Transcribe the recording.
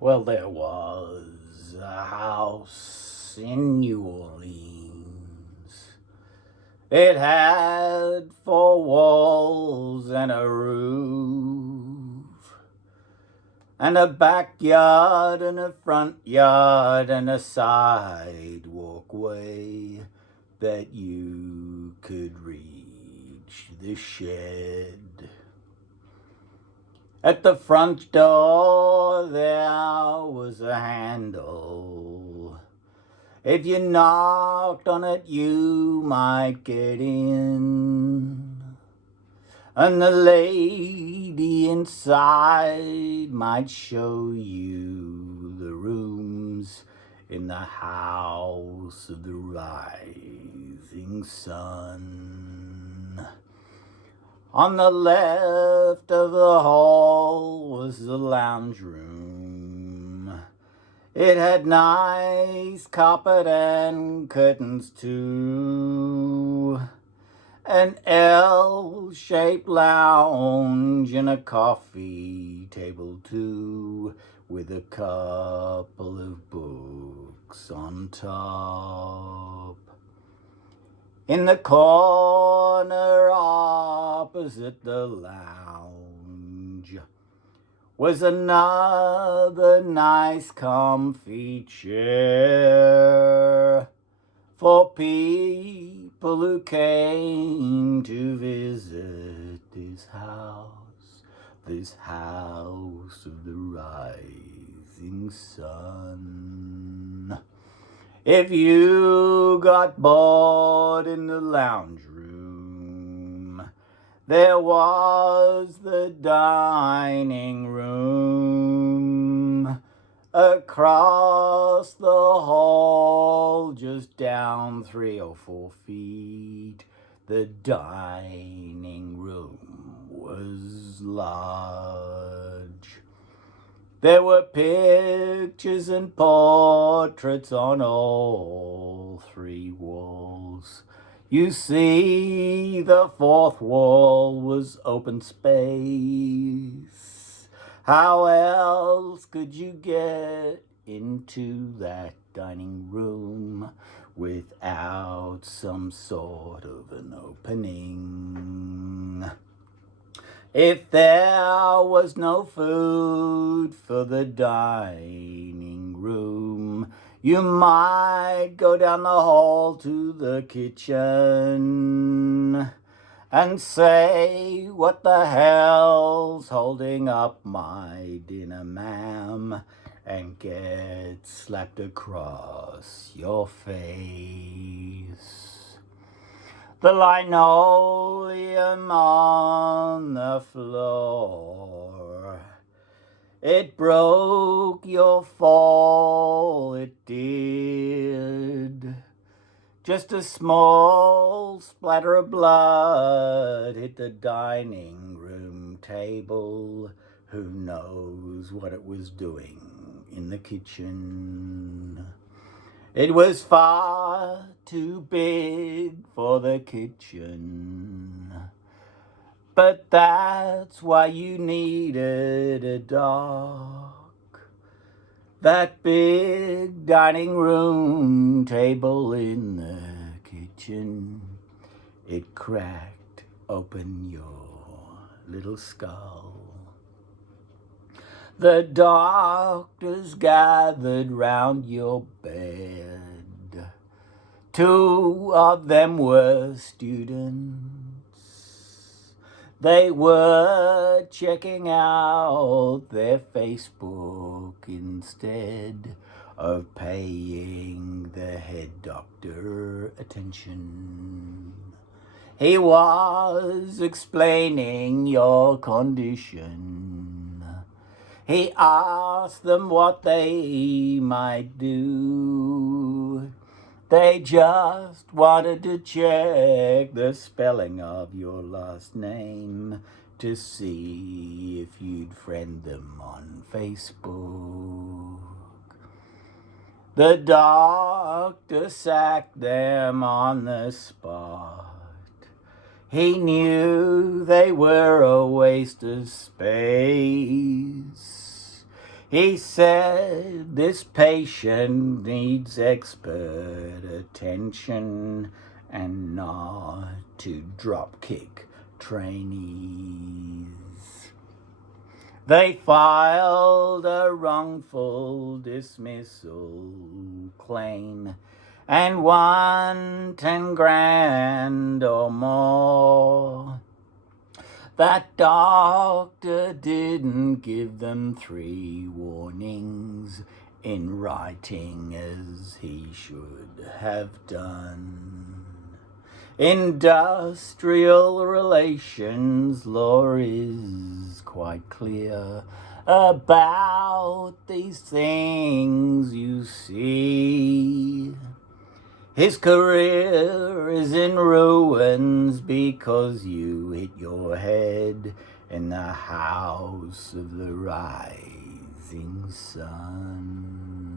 Well, there was a house in New Orleans. It had four walls and a roof, and a backyard and a front yard and a side walkway that you could reach the shed. At the front door there was a handle. If you knocked on it, you might get in. And the lady inside might show you the rooms in the house of the rising sun. On the left of the hall was the lounge room. It had nice carpet and curtains too. An L-shaped lounge and a coffee table too, with a couple of books on top. In the corner opposite the lounge was another nice comfy chair for people who came to visit this house of the rising sun. If you got bored in the lounge room, there was the dining room across the hall, just down 3 or 4 feet. The dining room was large. There were pictures and portraits on all 3 walls. You see, the 4th wall was open space. How else could you get into that dining room without some sort of an opening? If there was no food for the dining room, you might go down the hall to the kitchen and say, "What the hell's holding up my dinner, ma'am?" and get slapped across your face. The linoleum on the floor, it broke your fall, it did. Just a small splatter of blood hit the dining room table. Who knows what it was doing in the kitchen? It was far too big for the kitchen, but that's why you needed a dock. That big dining room table in the kitchen, it cracked open your little skull. The doctors gathered round your bed. 2 of them were students. They were checking out their Facebook instead of paying the head doctor attention. He was explaining your condition. He asked them what they might do. They just wanted to check the spelling of your last name to see if you'd friend them on Facebook. The doctor sacked them on the spot. He knew they were a waste of space. He said this patient needs expert attention and not to drop kick trainees. They filed a wrongful dismissal claim and won 10 grand or more. That doctor didn't give them 3 warnings in writing as he should have done. Industrial relations law is quite clear about these things, you see. His career is in ruins because you hit your head in the house of the rising sun.